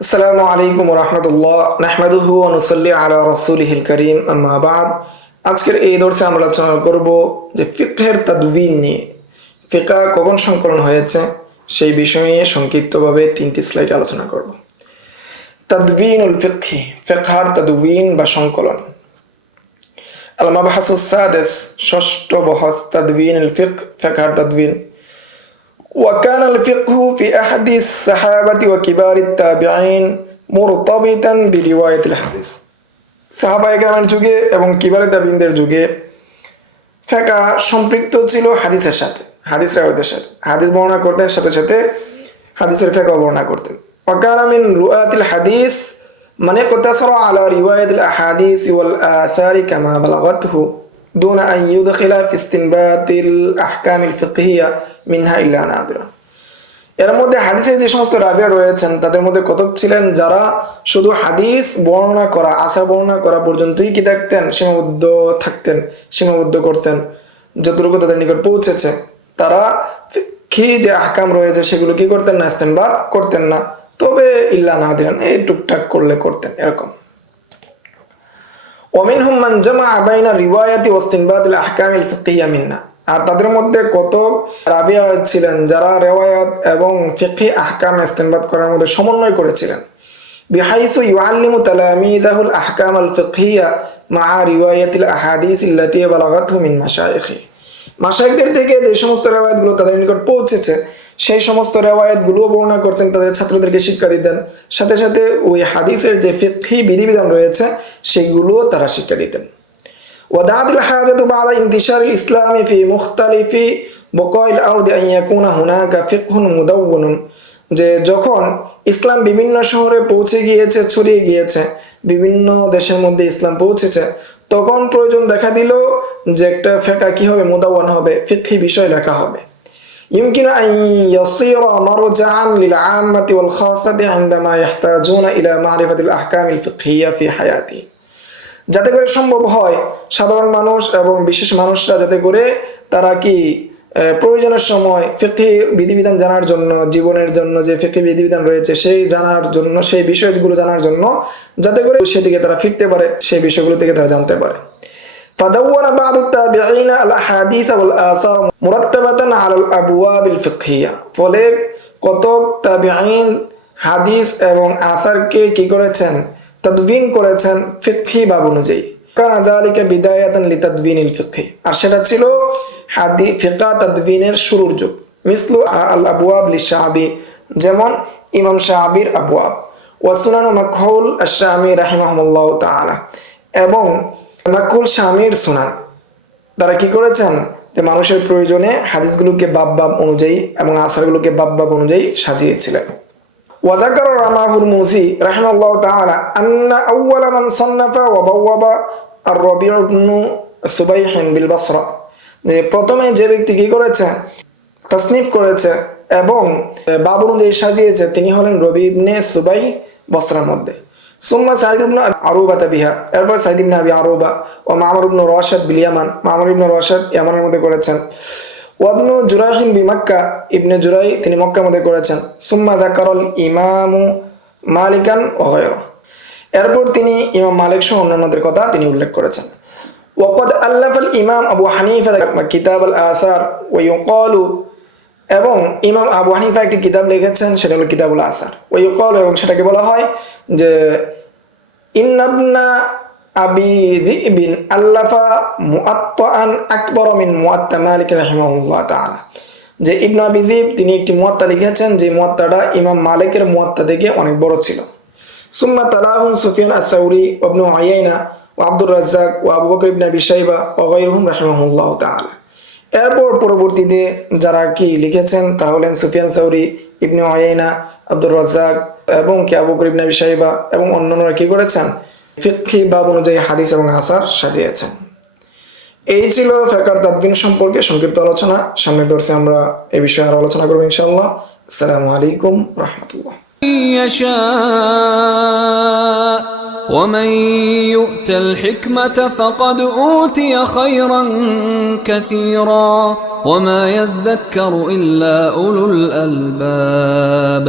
আসসালামু আলাইকুম ওয়া রাহমাতুল্লাহ নাহমাদুহু ওয়া নুসাল্লি আলা রাসূলিহিল কারীম আম্মা বা'দ। আজকের এই দর্শে আমরা আলোচনা করব যে ফিকহের তাদউইন নিয়ে। ফিকহ কখন সংকলন হয়েছে সেই বিষয় নিয়ে সংক্ষিপ্তভাবে 3টি স্লাইড আলোচনা করব। তাদউইনুল ফিকহি, ফিকহার তাদউইন বা সংকলন। আল মাবহাসুস সাদিস, ষষ্ঠ বহস, তাদউইনুল ফিকহ, ফিকহার তাদউইন। وكان الفقه في أحد الصحابة وكبار التابعين مرتبطا برواية الحديث। সাহাবা একরামের যুগে এবং কিবারে তাবিঈনদের যুগে ফিকহ সম্পৃক্ত ছিল হাদিসের সাথে, হাদিস রাওয়াতের সাথে। হাদিস বর্ণনা করতেন, সাথে সাথে হাদিসের ফিকহ বর্ণনা করতেন। وكان من رواة الحديث من اقتصر على رواية الأحاديث والآثار كما بلغته دون أن يدخل في استنباط الأحكام الفقهية منها إلا نادرا। এর মধ্যে হাদিসের যে সমস্ত রাবিয়া রয়েছেন তাদের মধ্যে কতক ছিলেন যারা শুধু হাদিস বর্ণনা করা, আসার বর্ণনা করা পর্যন্তই কি থাকতেন, সীমাবদ্ধ করতেন যতটুকু তাদের নিকট পৌঁছেছে। তারা ফিকহি যে আহকাম রয়েছে সেগুলো কি করতেন না, ইস্তেনবাত করতেন না, তবে ইল্লা নাদিরান এই টুকটাক করলে করতেন এরকম। ومنهم من جمع بين الرواية واستنباط الأحكام الفقهية منها। আর তাদের মধ্যে কতক রাবিয়া ছিলেন যারা রিওয়ায়াত এবং ফিকহি আহকাম ইস্তেনবাত করার মধ্যে সমন্বয় করেছিলেন। বিহাইসু ইউআল্লিমু তালামিযাহুল আহকামাল ফিকহিয়া মা রিওয়ায়াতিল আহাদিস আল্লাতী বালাগাতহু মিন মাশায়েখি। মাশায়েখদের থেকে যে সমস্ত রিওয়ায়াতগুলো তাদের নিকট পৌঁছেছে সেই সমস্ত রিওয়ায়াতগুলো বর্ণনা করতেন, তাদের ছাত্রদেরকে শিক্ষা দিতেন, সাথে সাথে ওই হাদিসের যে ফিকহি বিধিবিধান রয়েছে সেগুলো তারা শিক্ষা দিতেন। ودعت الحاجة بعد انتشار الإسلام في مختلف بقاع الأرض أن يكون هناك فقه مدون। যে যখন ইসলাম বিভিন্ন শহরে পৌঁছে গিয়েছে, ছড়িয়ে গিয়েছে, বিভিন্ন দেশের মধ্যে ইসলাম পৌঁছেছে, তখন প্রয়োজন দেখা দিল যে একটা ফিকহ কি হবে, মুদাওয়ান হবে, ফিকহি বিষয় লেখা হবে। يمكن أن يصير مرجعا للعامة والخاصة عندما يحتاجون إلى معرفة الأحكام الفقهية في حياتهم। যাতে করে সম্ভব হয় সাধারণ মানুষ এবং বিশেষ মানুষরা যাতে করে তারা কি প্রয়োজনের সময় ফিকহি বিধিবিধান জানার জন্য, জীবনের জন্য যে ফিকহি বিধিবিধান রয়েছে সেই জানার জন্য, সেই বিষয়গুলো জানার জন্য যাতে করে সেদিকে তারা ফিরতে পারে, সেই বিষয়গুলো থেকে তারা জানতে পারে। فدون بعض التابعين الأحاديث والآثار مرتبة على الأبواب الفقهية। ফলে কতক তাবিঈন হাদিস এবং আসারকে কি করেছেন, তাদউইন করেছেন ফিকহি বাব অনুযায়ী। কারণ যালিকা বিদায়াতান লিতাদউইনিল ফিকহি, আর সেটা ছিল হাদিস ফিকহ তাদউইনের শুরুর যুগ। মিসলু আল আবওয়াব লিশাবি, যেমন ইমাম শাবির আবওয়াব, ওয়া সুনান মাকহুল আশ-শামি রাহিমাহুল্লাহ তাআলা, এবং মাকহুল শামির সুনান। তারা কি করেছেন যে মানুষের প্রয়োজনে হাদিসগুলোকে বাব বাব অনুযায়ী এবং আসারগুলোকে বাব বাব অনুযায়ী সাজিয়েছিলেন। وذكر رماه الموسي رحمه الله تعالى أن أول من صنف وبوب الربيع بن سبيح بالبصرة। প্রথমে যে ব্যক্তি কি করেছে, তাসনিফ করেছে এবং বাব অনুযায়ী সাজিয়েছে তিনি হলেন রবি ইবনে সুবাইহ বসরার মধ্যে। সুম্মা সাঈদ ইবনে আরুবা বিহা, এরপর সাঈদ ইবনে আবি আরুবা ও মামর ইবনে রাশিদ বিল ইয়ামান, মামর ইবনে রাশিদ ইয়ামানের মধ্যে করেছেন। ওয়াবনু জুরাইহিন বিমাক্কা, ইবনে জুরাই তিনি মক্কার মধ্যে করেছেন। সুম্মা যাকারাল ইমামু মালিকান ওয়া গায়রা, এরপর তিনি ইমাম মালিক সহ অন্যান্যদের কথা তিনি উল্লেখ করেছেন। ওয়াকাদ আল্লাফাল ইমাম আবু হানিফা কিতাব আল আসার ওয়া ইউকালু, এবং ইমাম আবু হানিফা একটি কিতাব লিখেছেন, সেটা হলো কিতাবুল আসার। ওয়া ইউকালু, এবং সেটাকে বলা হয় যে ইন্নাবনা আবি যিবিন আল্লাফা মুআত্তাআন আকবার মিন মুআত্তা মালিক রাহিমাহুল্লাহ তাআলা। যে ইবনে আবি যিব তিনি একটি মুআত্তা লিখেছেন যে মুআত্তাটা ইমাম মালিকের মুআত্তা থেকে অনেক বড় ছিল। সুম্মা তালাহুম সুফিয়ান আস-সাউরি ওয়া ইবনে উয়াইনা ওয়া আব্দুর রাজ্জাক ওয়া আবু বকর ইবনে আবি শাইবা ওয়া গায়রুহুম রাহিমাহুল্লাহ তাআলা। এরপর পরবর্তীতে যারা কি লিখেছেন তারা হলেন সুফিয়ান সাউরি, ইবনে উয়াইনা, আব্দুর রাজ্জাক এবং কি আবু বকর ইবনে আবি শাইবা এবং অন্যান্যরা কি করেছেন, ফিকহি বাব অনুযায়ী হাদিস এবং আসার সাজিয়েছেন। এই ছিল ফিকহ তাদউইন সম্পর্কে সংক্ষিপ্ত আলোচনা। সামনের দর্সে আমরা এই বিষয়ে আরো আলোচনা করব ইনশাআল্লাহ। আসসালামু আলাইকুম ওয়া রাহমাতুল্লাহ। ومن يؤت الحكمة فقد أوتي خيرا كثيرا وما يذكر إلا أولو الألباب